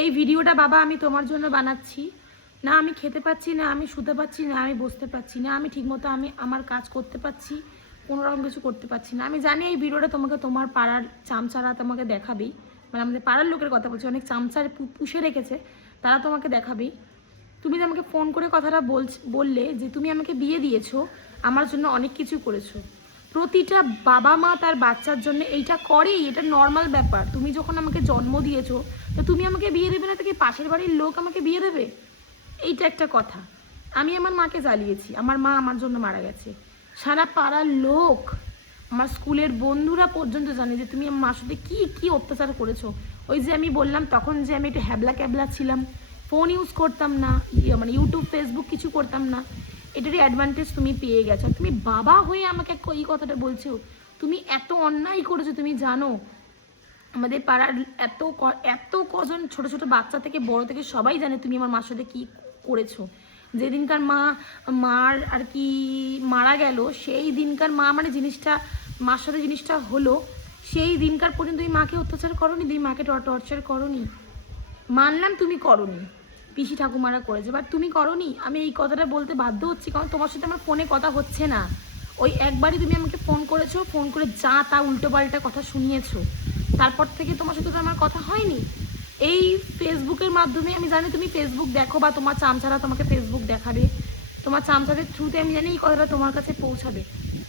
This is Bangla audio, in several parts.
এই ভিডিওটা বাবা আমি তোমার জন্য বানাচ্ছি। না আমি খেতে পাচ্ছি না, আমি শুতে পাচ্ছি না, আমি বসতে পাচ্ছি না, আমি ঠিকমতো আমার কাজ করতে পাচ্ছি, কোনোরকম কিছু করতে পারছি না। আমি জানি এই ভিডিওটা তোমাকে তোমার পাড়ার চামচারা তোমাকে দেখাবেই, মানে আমাদের পাড়ার লোকের কথা বলছি, অনেক চামচার পুষে রেখেছে, তারা তোমাকে দেখাবেই। তুমি যে আমাকে ফোন করে কথাটা বললে যে তুমি আমাকে বিয়ে দিয়েছো, আমার জন্য অনেক কিছু করেছো। প্রতিটা বাবা মা তার বাচ্চার জন্য এইটা করেই, এটা নর্মাল ব্যাপার। তুমি যখন আমাকে জন্ম দিয়েছো, তো তুমি আমাকে বিয়ে দেবে না তো কি পাশের বাড়ির লোক আমাকে বিয়ে দেবে? এইটা একটা কথা। আমি আমার মাকে জ্বালিয়েছি, আমার মা আমার জন্য মারা গেছে। সারা পাড়ার লোক, আমার স্কুলের বন্ধুরা পর্যন্ত জানে যে তুমি আমার মার সাথে কী কী অত্যাচার করেছো। ওই যে আমি বললাম তখন যে আমি একটু হ্যাবলা ক্যাবলা ছিলাম, ফোন ইউজ করতাম না, মানে ইউটিউব ফেসবুক কিছু করতাম না, এটারই অ্যাডভান্টেজ তুমি পেয়ে গেছো। তুমি বাবা হয়ে আমাকে এই কথাটা বলছো? তুমি এত অন্যায় করেছো, তুমি জানো আমাদের পাড়ার এত কজন ছোট ছোট বাচ্চা থেকে বড় থেকে সবাই জানে তুমি আমার মার সাথে কী করেছো। যেদিনকার মার আর কি মারা গেল, সেই দিনকার মানে জিনিসটা মার সাথে জিনিসটা হলো, সেই দিনকার পর্যন্ত তুমি মাকে অত্যাচার করোনি, তুমি মাকে টর্চার করোনি। মানলাম তুমি করোনি, পিসি ঠাকুমারা করেছে, বাট তুমি করোনি। আমি এই কথাটা বলতে বাধ্য হচ্ছি কারণ তোমার সাথে আমার ফোনে কথা হচ্ছে না। ওই একবারই তুমি আমাকে ফোন করেছো, ফোন করে যা তা উল্টো পাল্টা কথা শুনিয়েছো, তারপর থেকে তোমার সাথে তো আমার কথা হয়নি। এই ফেসবুকের মাধ্যমে আমি জানি তুমি ফেসবুক দেখো, বা তোমার চামচারা তোমাকে ফেসবুক দেখাবে, তোমার চামচাদের থ্রুতে আমি জানি এই কথাটা তোমার কাছে পৌঁছাবে।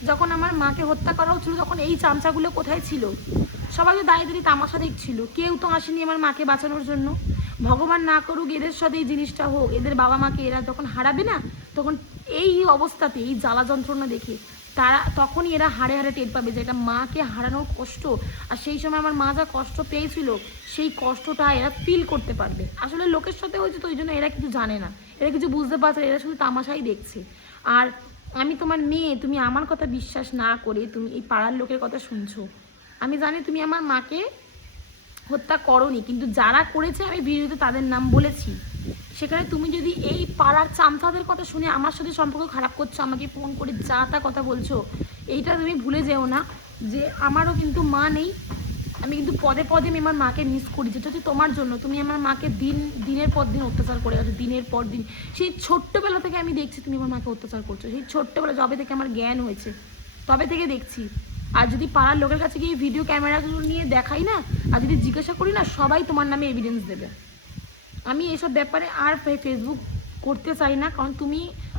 যখন আমার মাকে হত্যা করা হচ্ছিল তখন এই চামচাগুলো কোথায় ছিল? সবাই তো দাঁড়িয়ে দাঁড়িয়ে তামাশা দেখছিল, কেউ তো আসেনি আমার মাকে বাঁচানোর জন্য। ভগবান না করুক এদের সাথে এই জিনিসটা হোক, এদের বাবা মাকে এরা যখন হারাবে না, তখন এই অবস্থাতে এই জ্বালা যন্ত্রণা দেখে তখনই এরা হাড়ে হাড়ে টের পাবে যে এটা মাকে হারানোর কষ্ট। আর সেই সময় আমার মা যা কষ্ট পেয়েছিল, সেই কষ্টটা এরা ফিল করতে পারবে। আসলে লোকের সাথে হয়েছে তো ওই জন্য এরা কিছু জানে না, এরা কিছু বুঝতে পারছে, এরা শুধু তামাশাই দেখছে। আর আমি তোমার মেয়ে, তুমি আমার কথা বিশ্বাস না করে তুমি এই পাড়ার লোকের কথা শুনছো। আমি জানি তুমি আমার মাকে হত্যা করোনি, কিন্তু যারা করেছে আমি ভিডিওতে তাদের নাম বলেছি। সেখানে তুমি যদি এই পাড়ার চামচাদের কথা শুনে আমার সাথে সম্পর্ক খারাপ করছো, আমাকে ফোন করে যা তা কথা বলছো, এইটা তুমি ভুলে যেও না যে আমারও কিন্তু মা নেই। আমি কিন্তু পদে পদে আমি আমার মাকে মিস করি, যেটা হচ্ছে তোমার জন্য। তুমি আমার মাকে দিনের পর দিন অত্যাচার করে গেছো, দিনের পর দিন। সেই ছোট্টবেলা থেকে আমি দেখছি তুমি আমার মাকে অত্যাচার করছো, সেই ছোট্টবেলা যবে থেকে আমার জ্ঞান হয়েছে তবে থেকে দেখছি। আর যদি পাড়ার লোকের কাছে গিয়ে ভিডিও ক্যামেরাগুলো নিয়ে দেখাই না, আর যদি জিজ্ঞাসা করি না, সবাই তোমার নামে এভিডেন্স দেবে। আমি এসব ব্যাপারে আর ফেসবুক করতে চাই না, কারণ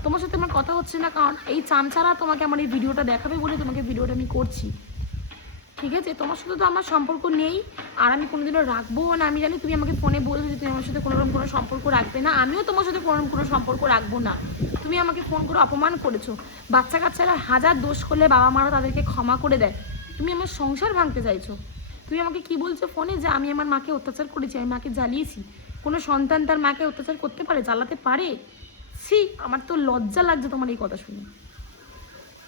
তোমার সাথে আমার কথা হচ্ছে না, কারণ এই চামচারা তোমাকে আমার এই ভিডিওটা দেখাবে বলে তোমাকে ভিডিওটা আমি করছি। ঠিক আছে, তোমার সাথে তো আমার সম্পর্ক নেই, আর আমি কোনোদিনও রাখবোও না। আমি জানি তুমি আমাকে ফোনে বলছো যে তুমি আমার সাথে কোনোরকম কোনো সম্পর্ক রাখবে না, আমিও তোমার সাথে কোনোরকম কোনো সম্পর্ক রাখবো না। তুমি আমাকে ফোন করে অপমান করেছো। বাচ্চা কাচ্চারা হাজার দোষ করলে বাবা মারা তাদেরকে ক্ষমা করে দেয়, তুমি আমার সংসার ভাঙতে চাইছো। তুমি আমাকে কি বলছো ফোনে যে আমি আমার মাকে অত্যাচার করেছি, আমি মাকে জ্বালিয়েছি। কোনো সন্তান তার মাকে অত্যাচার করতে পারে, জ্বালাতে পারে? ছি, আমার তো লজ্জা লাগছে তোমার এই কথা শুনে।